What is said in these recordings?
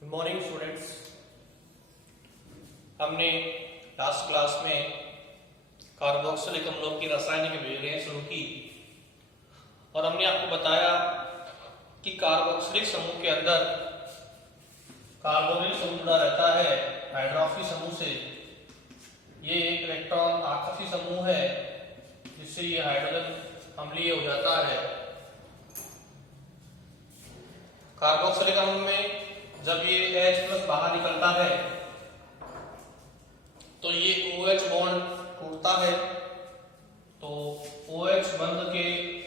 Good morning students. हमने last class में carboxylic अम्लों की रासायनिक अभिक्रियाएं शुरू की और हमने आपको बताया कि कार्बोक्सिलिक समूह के अंदर कार्बोनिल समूह जुड़ा रहता है हाइड्रॉक्सी समूह से। ये एक इलेक्ट्रॉन आकर्षी समूह है जिससे ये हाइड्रोजन अम्लीय हो जाता है। कार्बोक्सिलिक अम्ल में जब ये H+ बाहर निकलता है तो ये OH बॉन्ड टूटता है, तो OH बंध के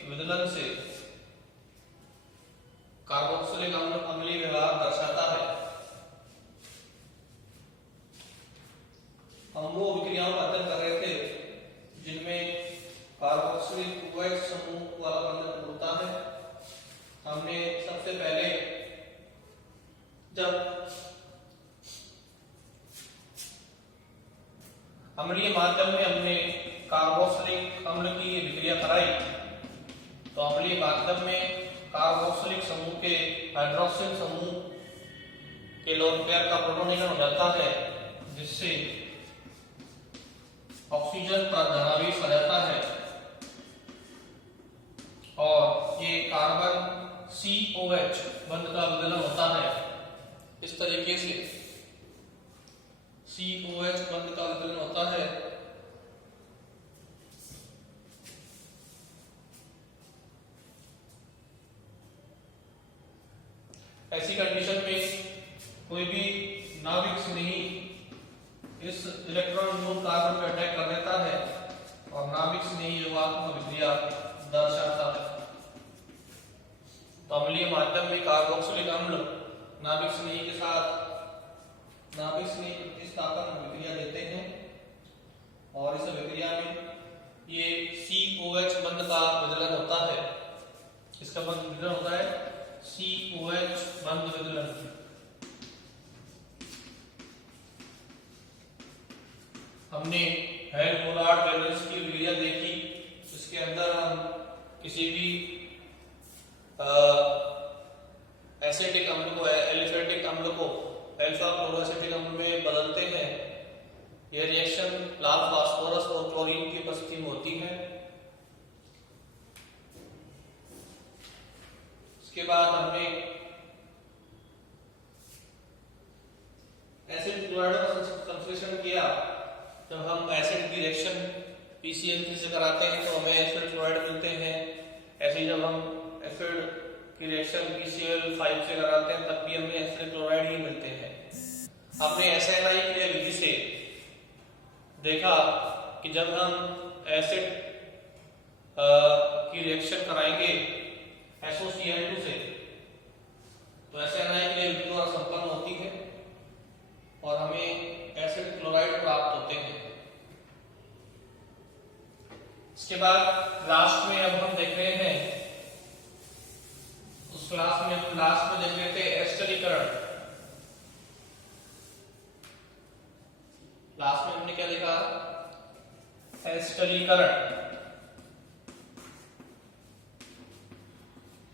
विदलन से कार्बोक्सिलिक अम्ल अम्लीय व्यवहार दर्शाता है। हम वो अभिक्रियाओं का अध्ययन कर रहे थे जिनमें कार्बोक्सिलिक OH समूह वाला बंधन टूटता है। हमने सबसे पहले जब अम्लीय माध्यम में हमने कार्बोक्सिलिक अम्ल की अभिक्रिया कराई तो अम्लीय माध्यम में कार्बोक्सिलिक समूह के हाइड्रोक्सिल समूह के लोन पेयर का प्रोटोनेशन हो जाता है जिससे ऑक्सीजन का धनावेश आ जाता है और ये कार्बन COH बंध का विदलन होता है। इस तरीके से COH बंध का विदलन होता है। ऐसी कंडीशन में कोई भी नाभिक स्नेही इस इलेक्ट्रॉन मूल कार्बन पर अटैक कर देता है और नाभिक स्नेही योगात्मक अभिक्रिया दर्शाता है। तो अम्लीय माध्यम में कार्बोक्सिलिक अम्ल नाभिक स्नेही के साथ नाभिक स्नेही प्रतिस्थापन अभिक्रिया देते हैं और इस अभिक्रिया में ये COH बंध का विदलन होता है। इसका बंध विदलन होता है COH बंध विदलन। हमने हेल्महोल्ट्ज बैलेंस की अभिक्रिया देखी। इसके अंदर हम किसी भी एसिटिक अम्ल को एलिफेटिक अम्ल को अल्फा क्लोरोएसिटिक अम्ल में बदलते हैं। यह रिएक्शन लाल फास्फोरस और क्लोरीन की उपस्थिति में होती है। इसके बाद हमने एसिड क्लोराइड का संश्लेषण किया। जब हम एसिड की रिएक्शन PCl3 से कराते हैं तो हमें एसिड क्लोराइड मिलते हैं। ऐसे ही जब हम एसिड की रिएक्शन PCl5 से कराते हैं तब भी हमें एसिड क्लोराइड ही मिलते हैं। हमने SNI क्रिया विधि से देखा कि जब हम एसिड की रिएक्शन कराएंगे SOCl2 से तो SNI क्रिया विधि द्वारा संपन्न होती है और हमें एसिड क्लोराइड प्राप्त होते हैं। इसके बाद लास्ट में अब हम देख रहे हैं, उस क्लास में हम लास्ट में देख रहे थे एस्टरीकरण। लास्ट में हमने क्या देखा? एस्टरीकरण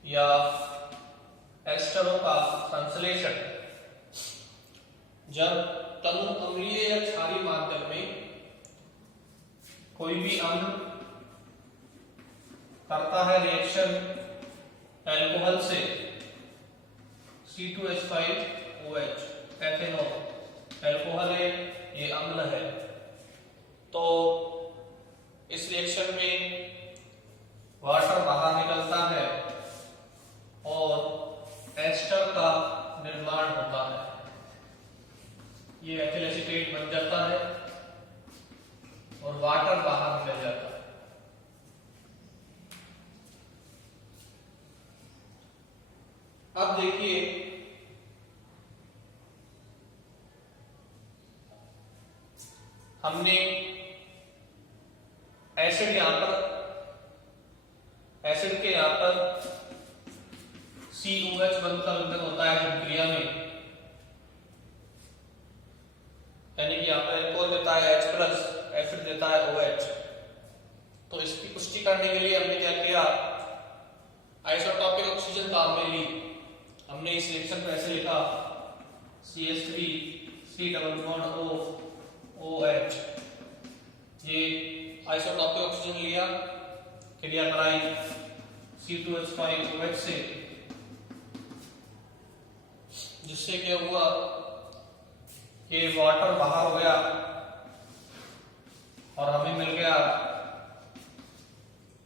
या एस्टरों का संश्लेषण। जब तनु अम्लीय या क्षारीय माध्यम में कोई भी अम्ल करता है रिएक्शन एल्कोहल से C2H5OH एथेनॉल एल्कोहल है, ये अम्ल है, तो इस रिएक्शन में वाटर बाहर निकलता है और एस्टर का निर्माण होता है। ये एथिल एसीटेट बन जाता है और वाटर बाहर निकल जाता है। अब देखिए हमने एसिड एसिड के यहां पर COH बंध का विदलन होता है अभिक्रिया में, यानी कि यहां पर एल्कोहल देता है H+, एसिड देता है OH। तो इसकी पुष्टि करने के लिए हमने क्या किया? आइसोटोपिक ऑक्सीजन काम में ली। हमने इस रिएक्शन को ऐसे लिखा CH3 C double bond O OH, ये आइसोटॉपिक ऑक्सीजन लिया, क्रिया कराई C2H5 OH से, जिससे क्या हुआ कि वाटर बाहर हो गया और हमें मिल गया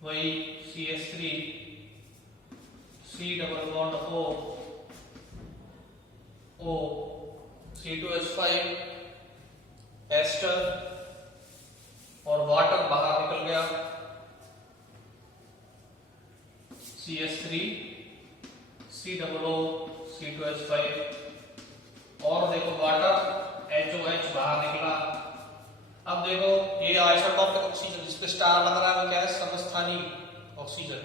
वही CH3 C double bond O O C2H5 ester और वाटर बाहर निकल गया CH3 C double O C2H5 और देखो वाटर HOH बाहर निकला। अब देखो ये आइसोटॉपिक ऑक्सीजन जिस पे स्टार लग रहा है वो क्या है, समस्थानी ऑक्सीजन,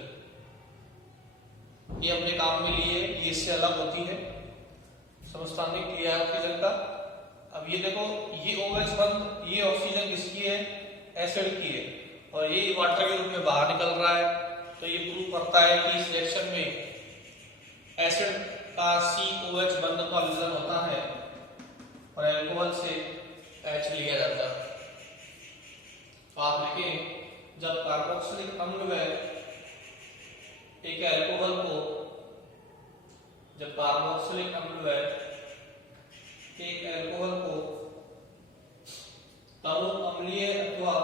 ये अपने काम में लिए, ये इससे अलग होती है समस्थानिक क्रिया ऑक्सीजन का। अब ये देखो ये OH बंद, ये ऑक्सीजन किसकी है, एसिड की है, और ये वाटर के रूप में बाहर निकल रहा है। तो ये प्रूव करता है कि इस रिएक्शन में एसिड का COH बंध का विलयन होता है और अल्कोहल से H लिया जाता है। तो आप देखें जब कार्बोक्सिलिक अम्ल व एक अल्कोहल को, जब कार्बोक्सिलिक अम्ल व एक अल्कोहल को तनु अम्लीय अथवा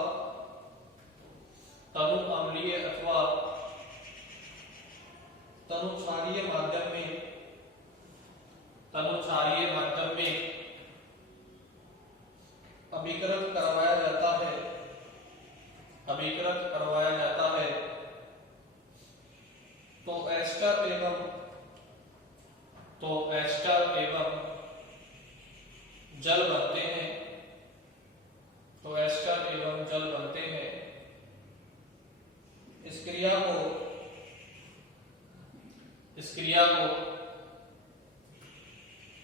तनु क्षारीय माध्यम में अभिकरण करवाया जाता है तो एस्टर एवं जल बनते हैं। इस क्रिया को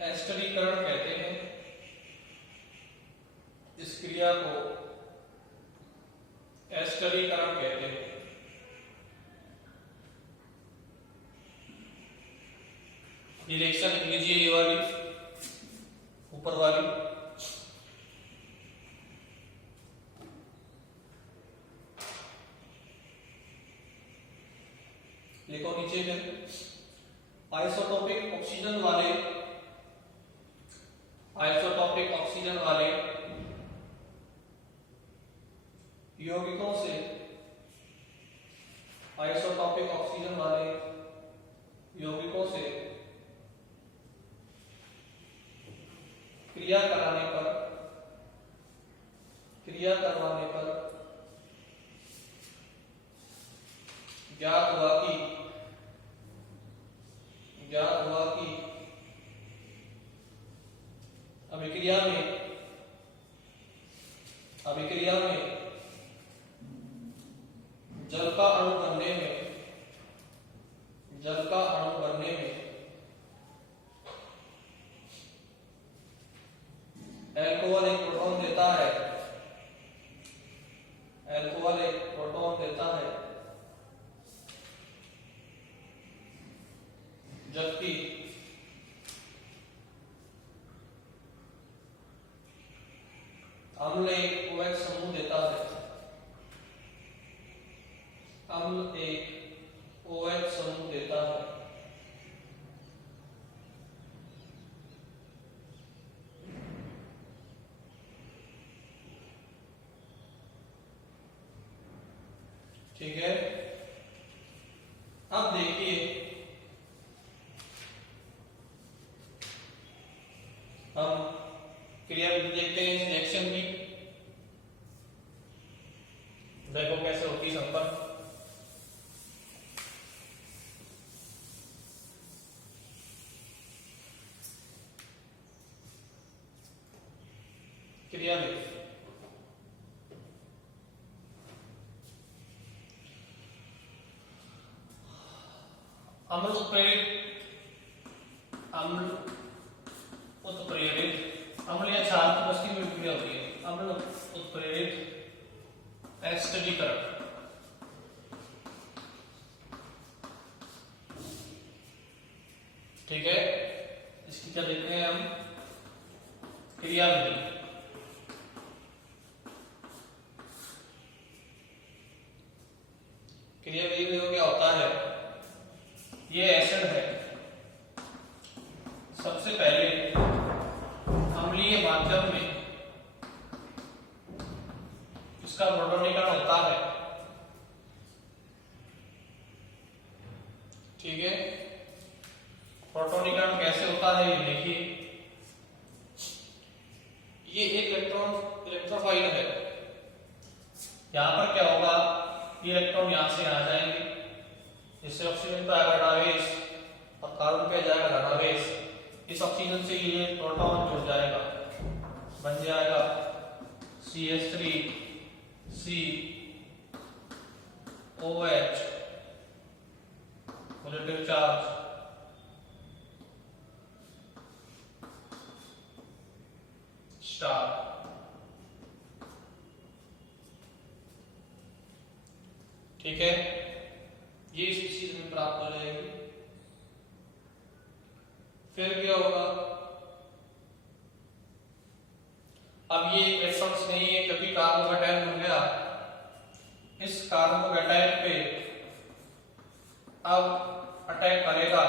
एस्टरीकरण कहते हैं। डिरेक्शन लिख लीजिए, ये वाली ऊपर वाली, लिखो नीचे में आइसोटॉपिक ऑक्सीजन वाले यौगिकों से क्रिया करवाने पर ज्ञात हुआ कि अभिक्रिया में जल का अणु बनने में अल्कोहल एक प्रोटॉन देता है, जबकि अम्ल एक OH समूह देता है। ठीक है, अब देखिए हम क्रियाविधि देखते हैं इस रिएक्शन की। देखो कैसे होती है संपन्न। क्रियाविधि अम्ल उत्प्रेरित अम्ल या क्षार की बस्ती में विक्रिया होती है। अम्ल उत्प्रेरित एस्टरीकरण, ठीक है, इसकी क्या देखते हैं हम क्रियाविधि। क्रियाविधि में क्या होता है, ये एसिड है, सबसे पहले अम्लीय माध्यम में इसका प्रोटोनीकरण होता है, ठीक है। प्रोटोनीकरण कैसे होता है ये देखिए, ये एक इलेक्ट्रोफाइल है। यहां पर क्या होगा, ये इलेक्ट्रॉन यहां से आ जाएंगे, इससे ऑक्सीजन पे आएगा ऋणावेश और कार्बन पे जाएगा धनावेश। इस ऑक्सीजन से ये प्रोटॉन जुड़ जाएगा, बन जाएगा CH3 COH positive charge, star. ठीक है, ये स्पीशीज में प्राप्त हो जाएगी। फिर क्या होगा, अब ये इलेक्ट्रॉन्स नहीं है क्योंकि कार्बोकैटायन बन गया। इस कार्बोकैटायन पे अब अटैक करेगा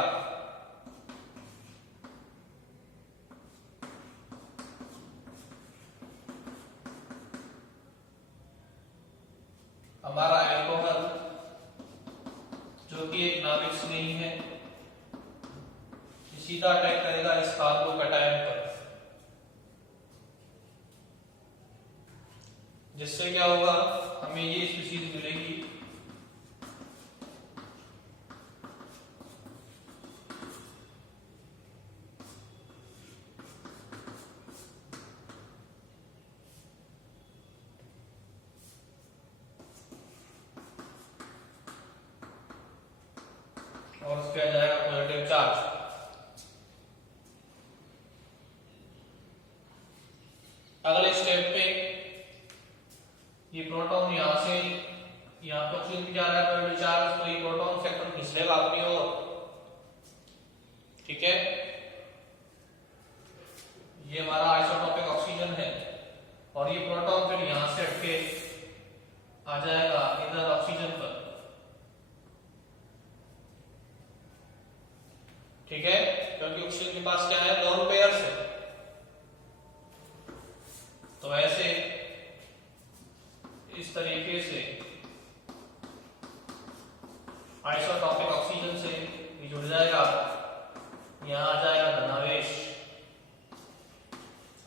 हमारा एल्कोहल, जो कि एक नाभिक स्नेही है। सीधा अटैक करेगा इस कार्बोकैटायन पर, जिससे क्या होगा, हमें ये स्पीशीज मिलेगी। और उसके आ जाएगा पॉजिटिव चार्ज। अगले स्टेप पे ये प्रोटॉन यहां से यहां पर ऑक्सीजन जा रहा है पॉजिटिव चार्ज, तो ये प्रोटॉन सेक्टर खिंचेगा अपनी ओर, ठीक है। ये हमारा आइसोटोपिक ऑक्सीजन है और ये प्रोटॉन फिर यहां से हटके आ जाएगा इधर ऑक्सीजन पर, ठीक है। क्योंकि ऑक्सीजन के पास क्या है, लोन पेयर्स है। तो ऐसे इस तरीके से आइसोटॉपिक ऑक्सीजन से ये जुड़ जाएगा, यहां आ जाएगा धनावेश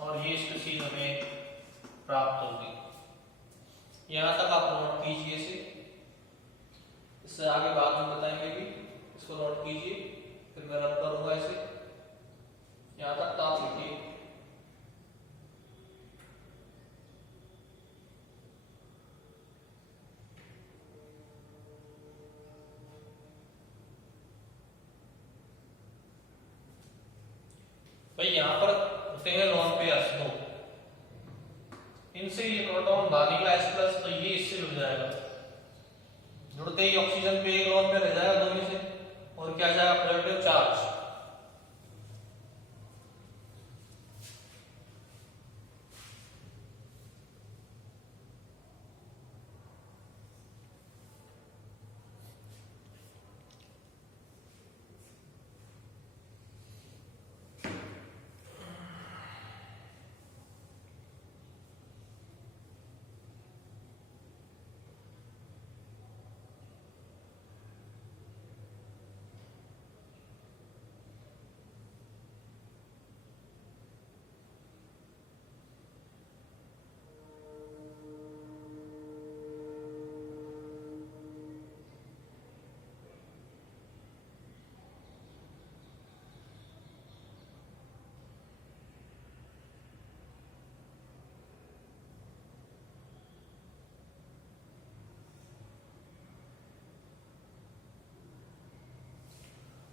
और ये स्पीशीज हमें प्राप्त होगी। यहां तक आप नोट कीजिए इसे, इससे आगे बाद में बताएंगे भी, इसको नोट कीजिए, फिर मैं रब करूंगा इसे। यहां तक तो आप लिखिए। भाई यहां पर होते हैं लोन पेयर्स दो, इनसे ये प्रोटॉन भाग निकला H+, तो ये इससे जुड़ जाएगा। जुड़ते ही ऑक्सीजन पे एक लोन पेयर रह जाएगा दो में से, और क्या जाएगा पॉजिटिव चार्ज।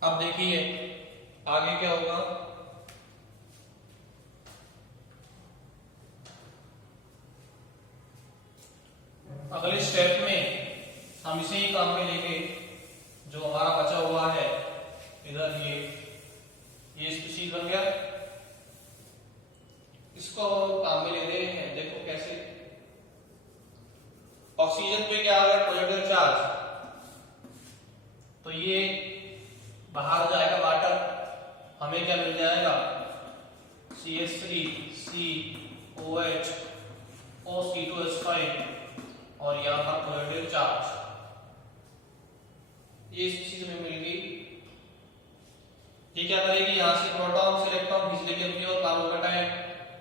अब देखिए आगे क्या होगा। अगले स्टेप में हम इसे ही काम में लेंगे, जो हमारा बचा हुआ है इधर ये स्पीशीज बन गया। इसको काम में ले रहे हैं। देखो कैसे, ऑक्सीजन पे क्या आ गया पॉजिटिव चार्ज, तो ये बाहर जाएगा वाटर, हमें क्या मिल जाएगा CH3COH O2CO और यहाँ पर पॉजिटिव चार्ज, ये इस चीज में मिल गई। ये क्या करेगी, यहाँ से प्रोटॉन से इलेक्ट्रॉन खींच लेगी अपनी और कार्बन कैटायन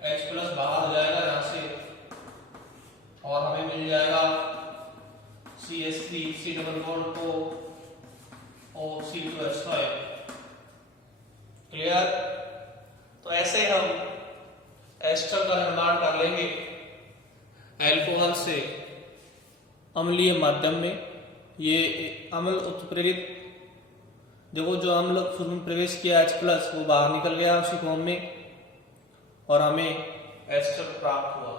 H+ बाहर हो जाएगा यहाँ से, और हमें मिल जाएगा CH3C++ O2CO। क्लियर? तो ऐसे हम एस्टर का निर्माण कर लेंगे अल्कोहल से अम्लीय माध्यम में। ये अम्ल उत्प्रेरित, देखो जो अम्ल में प्रवेश किया H+ वो बाहर निकल गया उसी फॉर्म में और हमें एस्टर प्राप्त हुआ।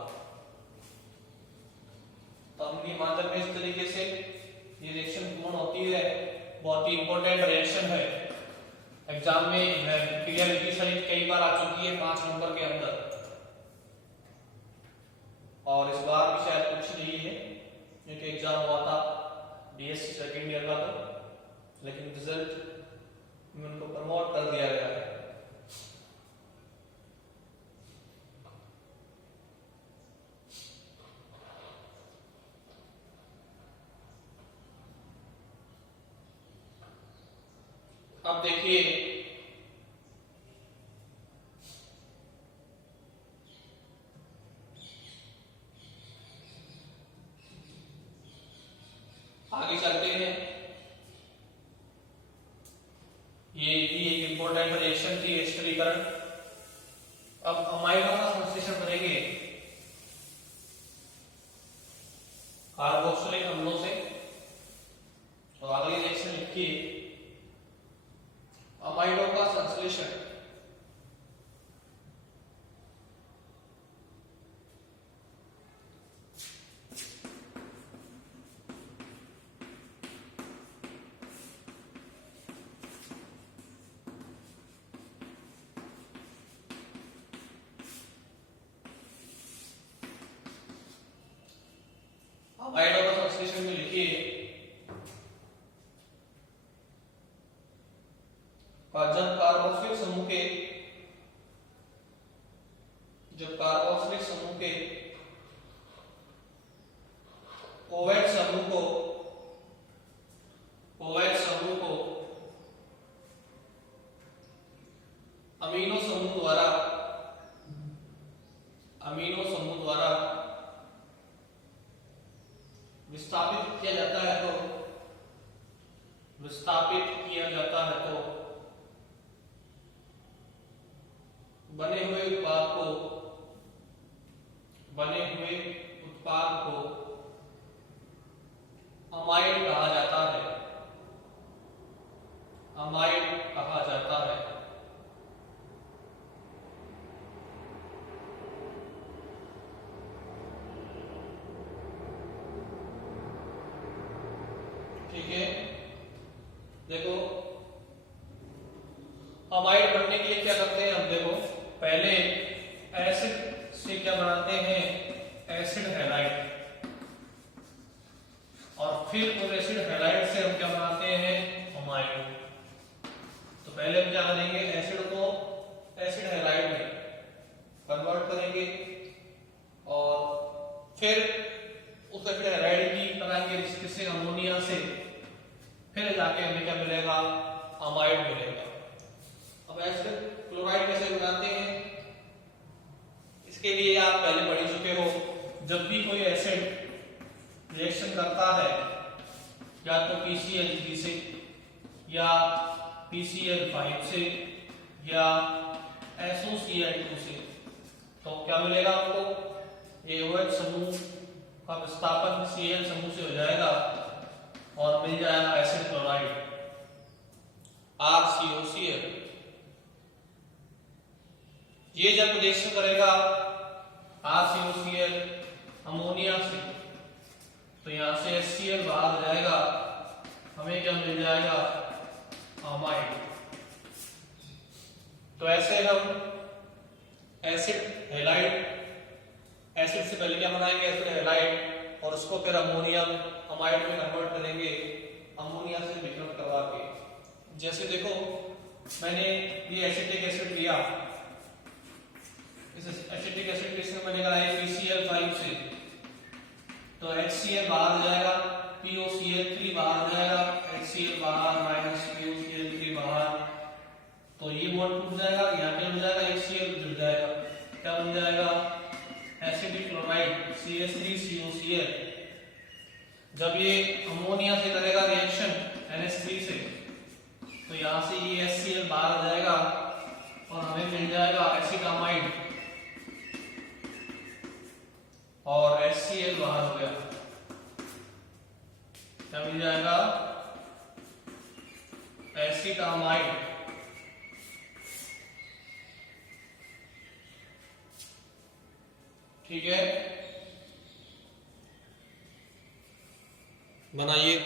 तो अम्लीय माध्यम में इस तरीके से ये रिएक्शन पूर्ण होती है। बहुत ही इंपॉर्टेंट रिएक्शन है, एग्जाम में क्रियाविधि सहित कई बार आ चुकी है 5 नंबर के अंदर, और इस बार भी शायद कुछ नहीं है क्योंकि एग्जाम हुआ था BSc सेकेंड ईयर का, तो लेकिन रिजल्ट में उनको प्रमोट कर दिया गया है। अब देखिए आगे चलते हैं। ये भी एक इंपॉर्टेंट रिएक्शन थी एस्टरीकरण। अब अमाइडों का संश्लेषण करेंगे कार्बोक्सिलिक अम्लों से। तो अगली रिएक्शन लिखिए, अमाइडों का संश्लेषण। अमाइडों का संश्लेषण में लिखिए, जब कार्बोक्सिलिक समूह के OH समूह को अमीनो समूह द्वारा विस्थापित किया जाता है तो बने हुए उत्पाद को अमाइड कहा जाता है। ठीक है, देखो अमाइड बनने के लिए क्या करते हैं हम, देखो पहले एसिड से क्या बनाते हैं, एसिड हैलाइड, और फिर उस एसिड हैलाइड से हम क्या बनाते हैं, अमाइड। तो पहले हम क्या करेंगे, एसिड को एसिड हैलाइड में कन्वर्ट करेंगे और फिर उस एसिड हैलाइड की बनाएंगे रिश्ते से अमोनिया से, फिर जाके हमें क्या मिलेगा, अमाइड मिलेगा। अब एसिड क्लोराइड कैसे बनाते हैं, इसके लिए आप पहले पढ़ चुके हो। जब भी कोई एसिड रिएक्शन करता है या तो PCl3 से या PCl5 से या SOCl2 से, तो क्या मिलेगा आपको, OH समूह का विस्थापन Cl समूह से हो जाएगा और मिल जाएगा एसिड क्लोराइड RCOCl। ये जब रिएक्शन करेगा RCOCl अमोनिया से, तो यहां से HCl बाहर हो जाएगा, हमें क्या मिल जाएगा, अमाइड। तो ऐसे हम एसिड हैलाइड से पहले क्या बनाएंगे, एसिड हैलाइड, और उसको फिर अमोनियम अमाइड में कन्वर्ट करेंगे अमोनिया से विकर्ण करवा के। जैसे देखो मैंने ये एसिटिक एसिड लिया, इस एसिटिक एसिड किसमें बनेगा, PCl5 से, तो HCl बाहर हो जाएगा, POCl3 बाहर हो जाएगा, HCl बाहर माइनस POCl3 बाहर, तो ये बॉन्ड टूट जाएगा, यहाँ पे हो जाएगा HCl जुड़ जाएगा, क्या बन जाएगा, एसिडिक क्लोराइड CH3COCl। जब ये अमोनिया से करेगा रिएक्शन NH3 से, तो यहाँ से ये HCl बाहर आ जाएगा और हमें मिल जाएगा एसिटामाइड, और HCl बाहर हो गया, क्या मिल जाएगा, एसिटामाइड। ठीक है, बनाइए।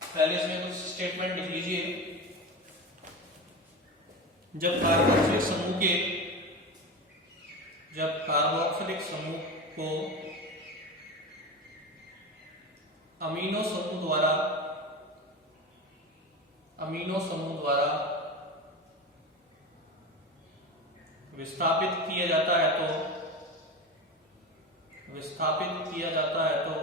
पहले इसमें कुछ स्टेटमेंट लिख लीजिए। जब कार्बोक्सिलिक समूह को अमीनो समूह द्वारा विस्थापित किया जाता है तो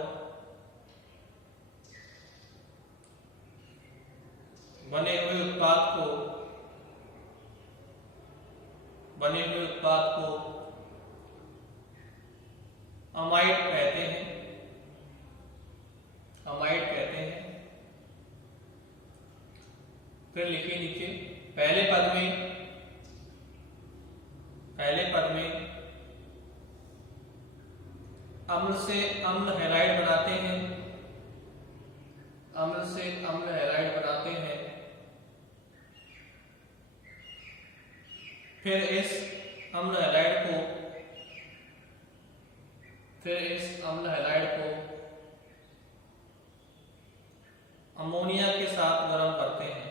बने हुए उत्पाद को अमाइड कहते हैं। फिर लिखिए नीचे पहले पद में अम्ल से अम्ल हैलाइड बनाते हैं, फिर इस अम्ल हैलाइड को अमोनिया के साथ गर्म करते हैं,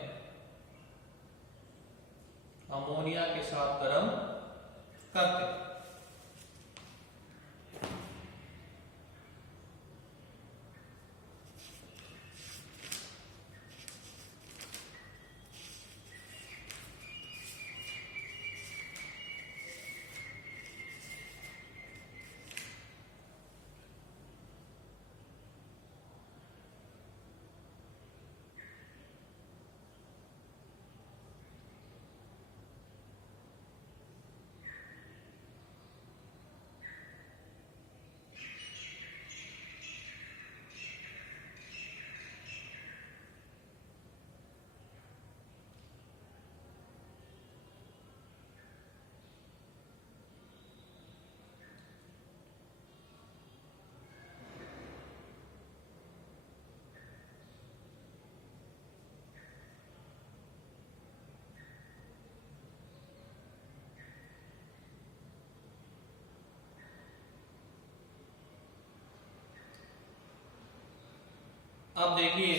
अब देखिए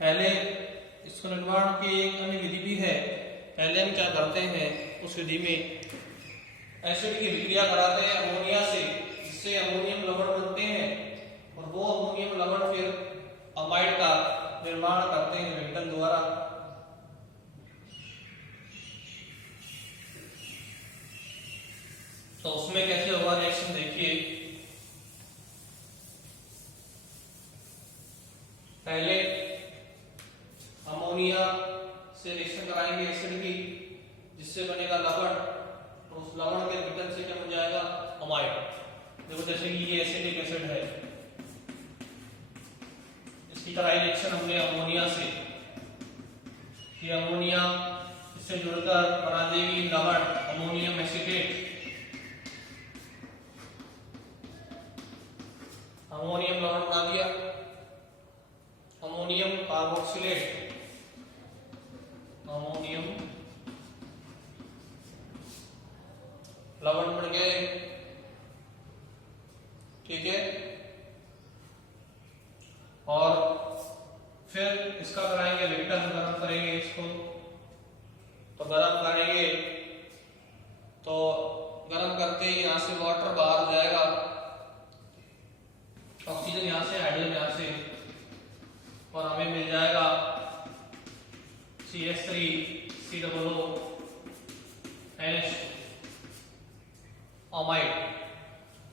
पहले इसको निर्माण की एक अन्य विधि भी है। पहले हम क्या करते हैं, उस विधि में एसिड की विक्रिया कराते हैं अमोनिया से, जिससे अमोनियम लवण बनते हैं, और वो अमोनियम लवण फिर अमाइड का निर्माण करते हैं विघटन द्वारा। तो उसमें कैसे होगा रिएक्शन देखिए। पहले अमोनिया से रिएक्शन कराएंगे एसिड की, जिससे बनेगा लवण, तो उस लवण के विघटन से क्या बन जाएगा, अमाइड। देखो जैसे कि ये एसिटिक एसिड है, इसकी कराई रिएक्शन हमने अमोनिया से, ये अमोनिया इससे जुड़कर बना देगी लवण अमोनियम एसीटेट, अमोनियम लवण बना दिया, अमोनियम कार्बोक्सिलेट, अमोनियम लवण बन गए। ठीक है, और किसका कराएंगे, रिएक्टर में गर्म करेंगे इसको। तो गर्म करेंगे तो गर्म करते ही यहाँ से वाटर बाहर जाएगा, ऑक्सीजन यहाँ से, हाइड्रोजन यहाँ से, और हमें मिल जाएगा CH3COO NH अमाइड।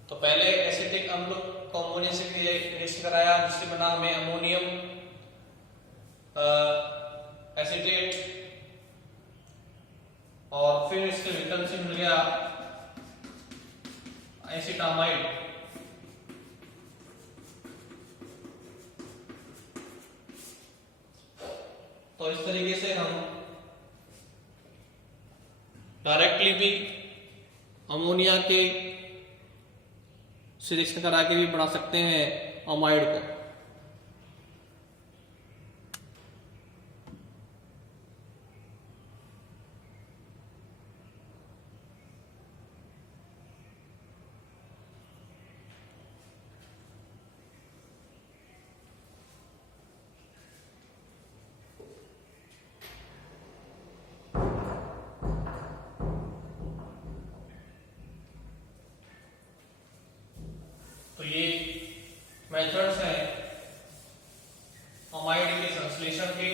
तो पहले एसिटिक अम्ल को अमोनिया से रिएक्शन कराया, जिससे बना हमें अमोनियम एसिटेट, और फिर इसके विकल्प से मिल गया एसिटामाइड। तो इस तरीके से हम डायरेक्टली भी अमोनिया के से रिएक्शन करा के भी बना सकते हैं अमाइड को। तो ये मेथड्स हैं अमाइड के संश्लेषण के।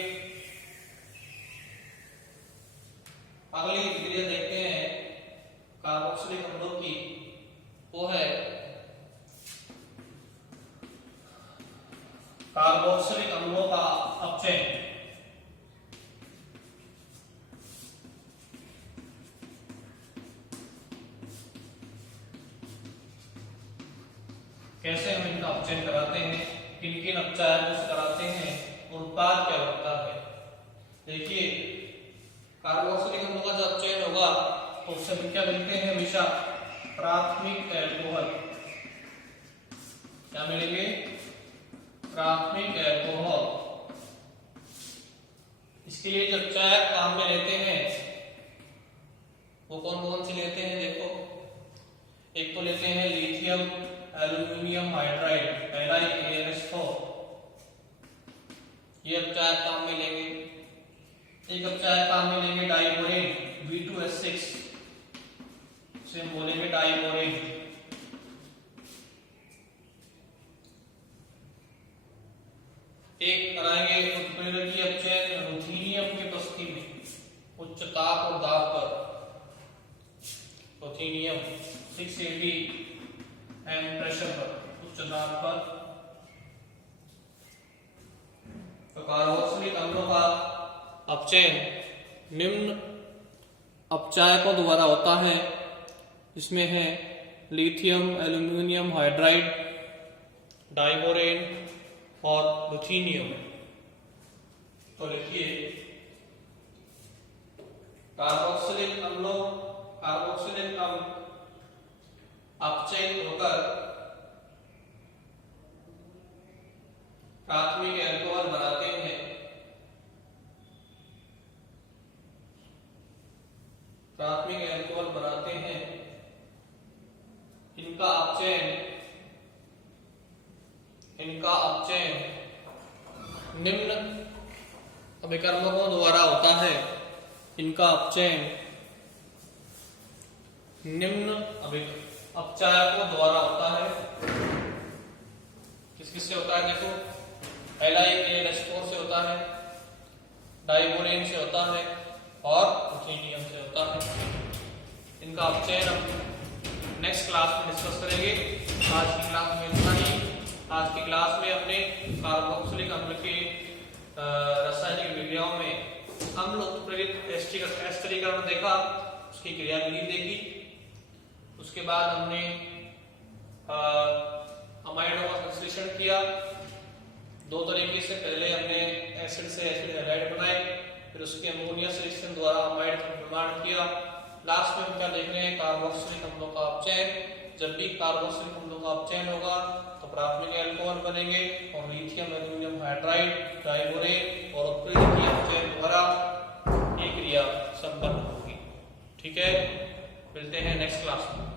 अगली क्रिया देखते हैं कार्बोक्सिलिक अम्लों की, वो है कार्बोक्सिलिक अम्लों का अपचयन। कैसे हम इनका अपचयन कराते हैं, किन किन अपचयन से कराते हैं, और उत्पाद क्या बनता है। देखिए कार्बोक्सिलिक अम्लों का जो अपचयन होगा तो उससे क्या मिलते हैं, हमेशा प्राथमिक एल्कोहल। क्या मिलेंगे, प्राथमिक एल्कोहल। इसके लिए जो अपचयक काम में लेते हैं वो कौन कौन से लेते हैं, देखो। एक तो लेते हैं लिथियम एल्यूमिनियम हाइड्राइड LiAlH4, ये अपचायक काम में लेंगे। एक अपचायक काम में लेंगे डाइबोरेन V2S6, से हम बोलेंगे डाइबोरेन। एक कराएंगे उत्प्रेरकीय अपचयन रुथेनियम की उपस्थिति में, उच्च ताप और दाब पर। रुथेनियम 680 प्रेशर पर, उच्च दाब पर। तो कार्बोक्सिलिक अम्लों का अपचयन निम्न अपचायकों द्वारा होता है, इसमें है लिथियम एल्यूमिनियम हाइड्राइड, डाइबोरेन और रुथेनियम। तो लिखिए कार्बोक्सिलिक अम्लों, कार्बोक्सिलिक अम्ल अपचयित होकर प्राथमिक एल्कोहल बनाते हैं। प्राथमिक एल्कोहल बनाते हैं। इनका अपचयन निम्न अभिकर्मकों द्वारा होता है। इनका अपचयन निम्न अपचायकों द्वारा होता है। किस किस से होता है, देखो LiAlH4 से होता है, डाइबोरेन से होता है और रुथेनियम से होता है। इनका अपचयन हम नेक्स्ट क्लास में डिस्कस करेंगे। आज की क्लास में इतना ही। आज की क्लास में हमने कार्बोक्सिलिक अम्ल के रासायनिक विक्रियाओं में अम्ल उत्प्रेरित एस्टरीकरण देखा, उसकी क्रियाविधि देखी। उसके बाद हमने अमाइडों का संश्लेषण किया दो तरीके से। पहले हमने एसिड से एसिड हैलाइड बनाए, फिर उसके अमोनिया से रिएक्शन द्वारा अमाइड का निर्माण किया। लास्ट में हम क्या देख रहे हैं, कार्बोक्सिलिक अम्लों का अपचयन। जब भी कार्बोक्सिलिक अम्लों का अपचयन होगा तो प्राथमिक एल्कोहल बनेंगे और लिथियम एल्यूमिनियम हाइड्राइड, डाइबोरेन और उत्प्रेरकीय अपचयन द्वारा ये क्रिया संपन्न होगी। ठीक है, मिलते हैं नेक्स्ट क्लास में।